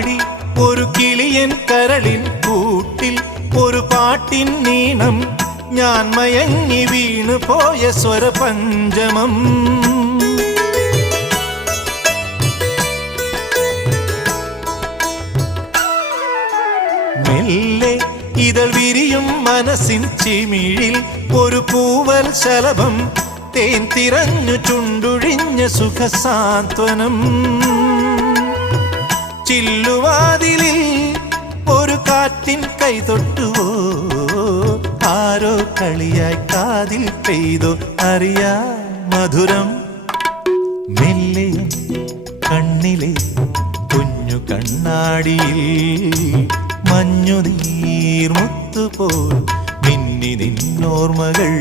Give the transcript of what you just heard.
പാടി ഒരു കിളിയൻ കരളിൻ കൂട്ടിൽ ഒരു പാട്ടിൻ നീണം ഞാൻ മയങ്ങി വീണു പോയ സ്വരപഞ്ചമം. മെല്ലെ ഇതൾ വിരിയും മനസ്സിൻ ചിമിഴിൽ ഒരു പൂവൽ ശലഭം തേൻ തിരഞ്ഞു ചുണ്ടൊഴിഞ്ഞ സുഖസാന്ത്വനം. ചില്ലുവാതിലിൽ ഒരു കാറ്റിൻ കൈതൊട്ടുവോ, ആരോ കളിയായി കാതിൽ പെയ്തോ അറിയാ മധുരം. മെല്ലെ കണ്ണിലെ കുഞ്ഞു കണ്ണാടിയിൽ മഞ്ഞുനീർമുത്തുപോൽ മിന്നി നിന്നോർമകൾ.